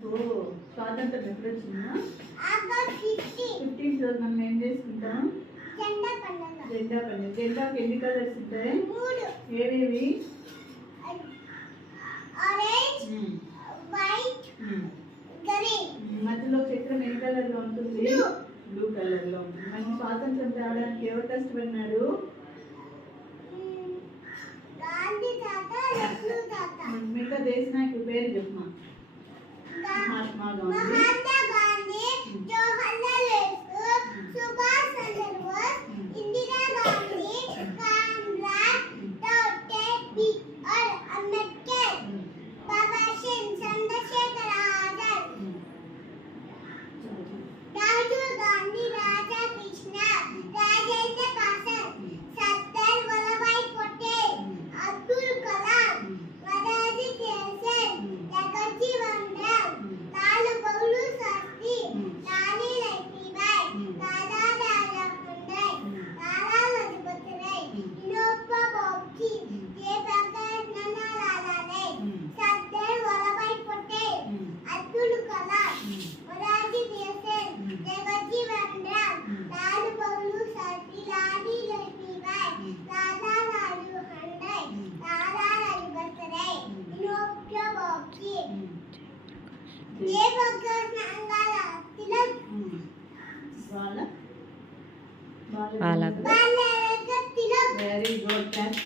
స్వాతంత్రం ఎప్పుడు వచ్చిందా? 15th రోజు మనం ఏం చేసుకుంటాం? జెండా పండుగ. జెండాకి ఎన్ని కలర్స్ ఉంటాయి? ఏవేవి? మధ్యలో చక్రం ఏ కలర్ లో ఉంటుంది? బ్లూ కలర్ లో ఉంటుంది. మనం స్వాతంత్రం రావడానికి ఎవరు కష్టపడినారు? మిగతా దేశ నాయకుల పేరు చెప్పమా. మహాత్మా గాంధీ, జవహర్లాల్ నెహ్రూ, సుభాష్ చంద్ర బోస్, ఇందిరా గాంధీ, కామ్రాజ్, డాక్టర్ బిఆర్ అంబేద్కర్, బాబా చంద్రశేఖర్ ఆజాద్, రాజీవ్ గాంధీ, రాజా కృష్ణ, రాజేంద్ర ప్రసాద్, సర్దార్ వల్లభాయ్ పటేల్, అబ్దుల్ కలాం, మొరార్జీ దేశాయ్, జగజ్జీవన్ రామ్, లాల్ బహదూర్ శాస్త్రి, రాణి లక్ష్మీబాయి, దాదా సాహెబ్ ఫాల్కే, లాలా లజపత్ రాయ్, వినోబా భావే, జయప్రకాష్ నారాయణ, సర్దార్ వల్లభాయ్ పటేల్, అబ్దుల్ కలాం, మొరార్జీ దేశాయ్, జగజ్జీవన్ రామ్, లాల్ బహదూర్ శాస్త్రి, రాణి లక్ష్మీబాయి, దాదా సాహెబ్ ఫాల్కే, లాలా లజపత్ రాయ్, వినోబా భావే, జయప్రకాష్ నారాయణ తిలక్, బాల వెరీ గుడ్.